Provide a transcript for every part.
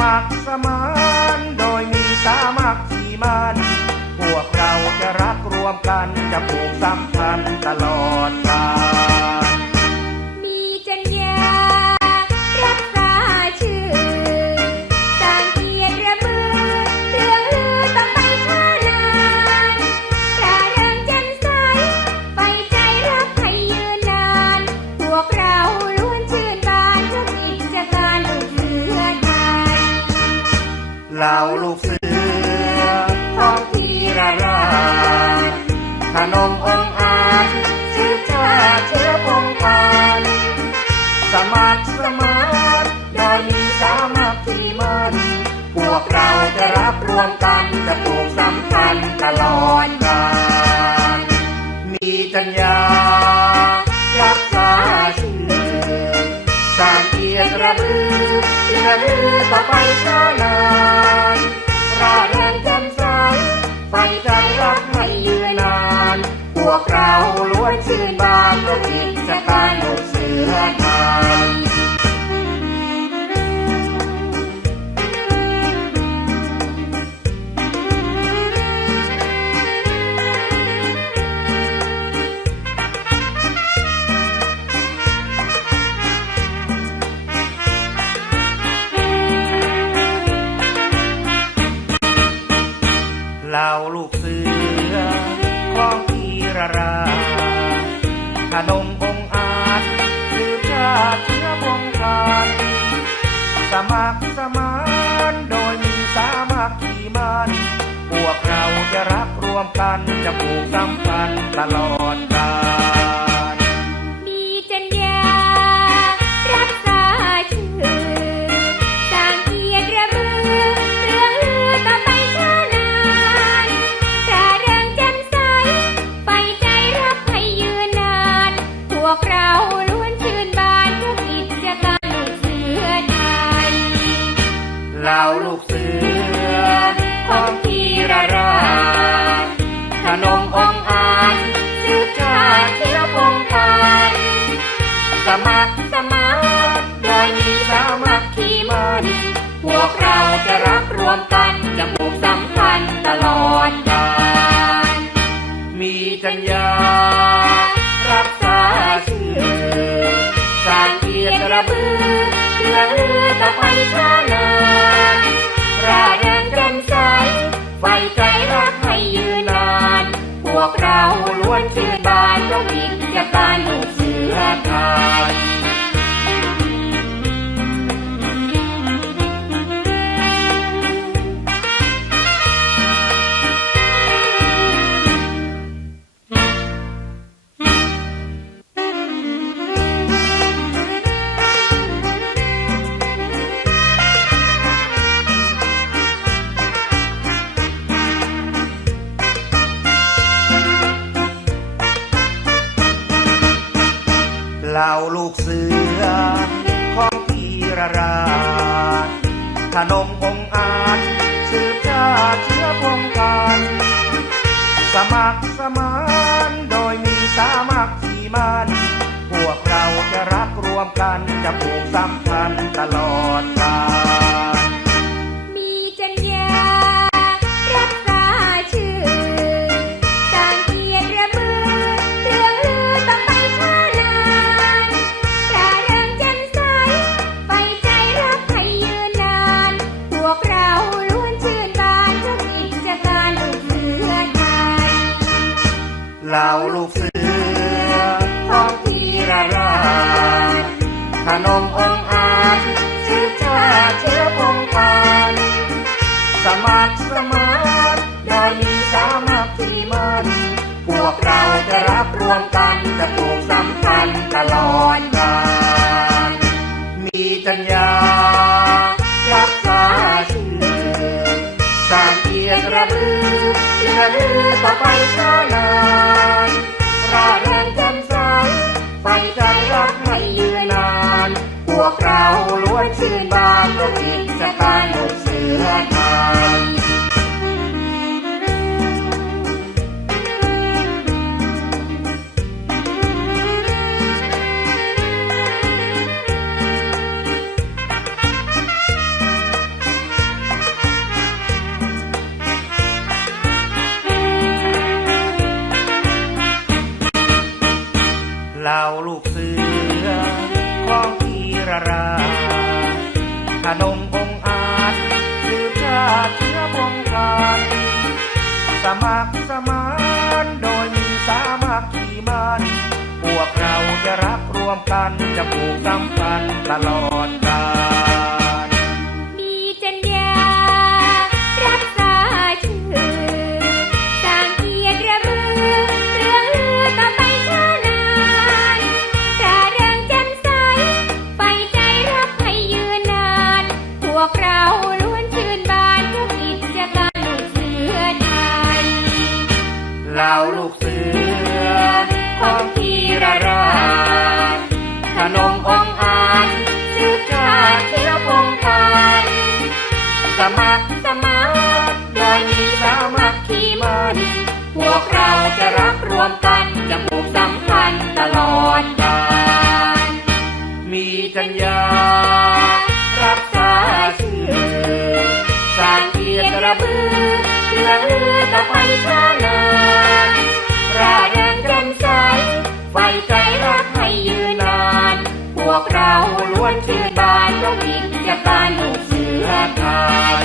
มัครสมานโดยมีสามัคคีมันพวกเราจะรักรวมกันจะผูกสัมพันธ์ตลอด จะปลูกสัมพันธ์ตลอดกาลมีจัญญารักษาชื่อสร้างเกียรติระบือเพื่อลือต่อไปช้านานราเริงจ่มใสไฟใจรักให้ยืนนาน พวกเราล้วนชื่นบานเพราะกิจการ นมองอาจสือชาติเชื้อพงกันสมัครสมานโดยมีสามัคคีมันพวกเราจะรักรวมกันจะผูกสัมพันธ์ตลอดกาล เพื่อลือต่อไฟช้านานร่าเริงจ่มใสไฟใจรักให้ยืนนาน พวกเราล้วนชื่นบานเพราะกิจการ กเสือ ของพีระราชขนมองอาจสืบชาเชื้อพงกันสมัครสมานโดยมีสามัคคีมัน พวกเราจะรักรวมกันจะผูกสัมพันธ์ตลอดกาล นมองอาจสืบชาเชื้อพงพันสมัครสมานโดยมีสามัคคีมันพวกเราจะรับรวมกันจะปลูกสัมพันธ์ตลอดกาลมีจัญญารักษาชื่อสร้างเกียรติระบือเพื่อลือต่อไปช้านานราเริงแจ่มใสไฟใจรักให้ยืน วกเราล้วนชื่นบานเพราะกิจการลูกเสือไท คีมันพวกเราจะรักรวมกันจะผูกสัมพันธ์ตลอดกาลมีจัญญารักษาชื่อสร้างเกียรติระมือเรื่องลือต่อไปช้านานร่าเริงแจ่มใสไฟใจรักให้ยืนนาน พวกเราล้วนชื่นบานทุกกิจการลูกเสือไทยเราลูก ระบือเรือเลือต่อไปชาวนาร่าเริงแจ่มใสไฟใจรักให้ยืนนาน พวกเราล้วนชื่นบานเพราะกิจการลูกเสือไทย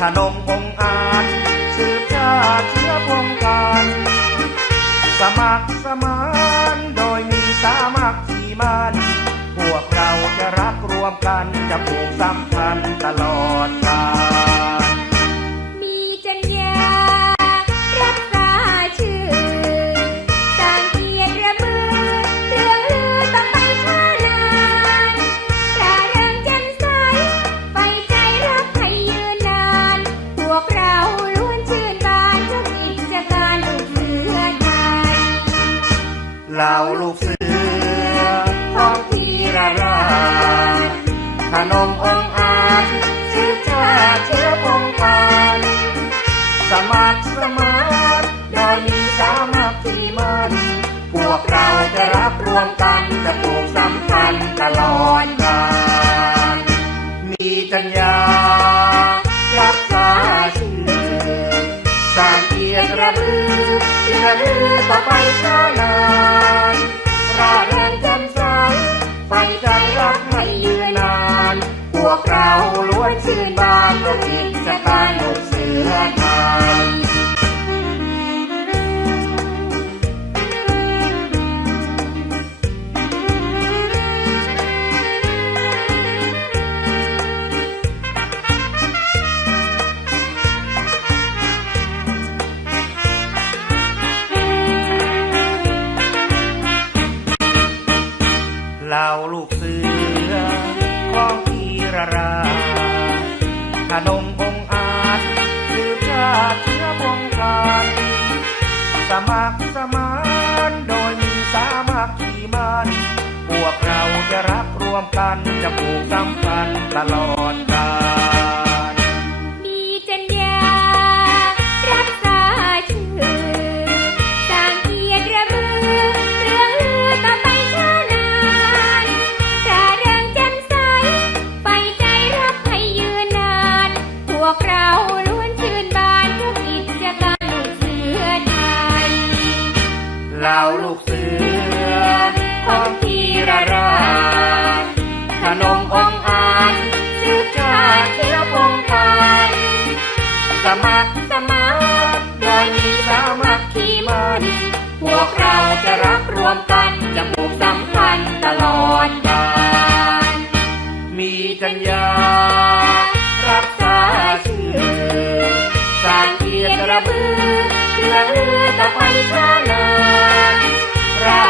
ขนมองค์อาจสืบชาติเชื้อพงกันสมัครสมานโดยมีสามัคคีมันพวกเราจะรักรวมกันจะผูกสัมพันธ์ตลอด มัครสมานโดยมีสามัคคีมันพวกเราจะรักรวมกันจะผูกสัมพันธ์ตลอดกาลมีจัญญารักษาชื่อสร้างเกียรติระบือเพื่อลือต่อไปชานานร่าเริงแจ่มใสไฟใจรักให้ยืนนาน พวกเราล้วนชื่นบานเพราะกิจการลูก สือไทยเราลูกเสือของพีรราขนม สมัครสมานโดยมีสามัคคีมัน พวกเราจะรักรวมกันจะผูกสัมพันธ์ตลอด ไปชาวนานราเร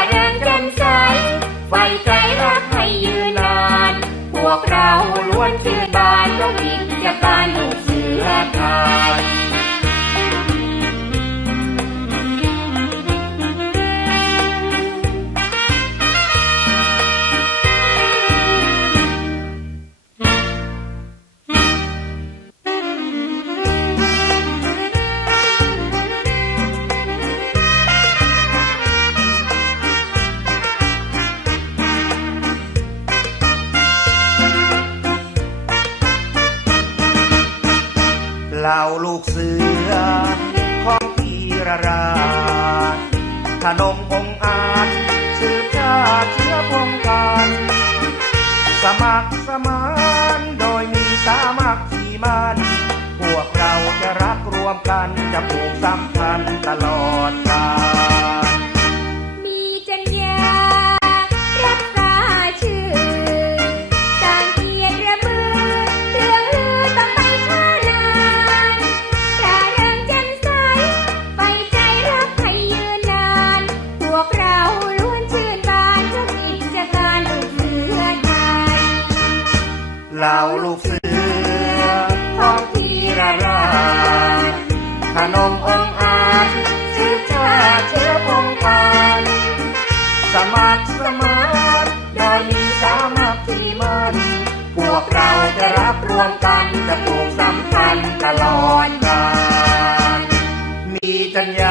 ิงแกันจะผูกสัมพันธ์ตลอดกาลมีจัญญารักษาชื่อสร้างเกียรติระมือเรื่องลือต้องไปช้านานร่าเริงแจ่มใสไฟใจรักให้ยืนนาน พวกเราล้วนชื่นบานเพราะกิจการลูกเสือไทยเหล่า มีจัญญา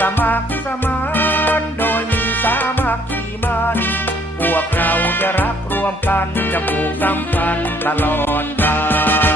สมัครสมานโดยมีสามัคคีมันพวกเราจะรักรวมกันจะผูกสัมพันธ์ตลอดกาล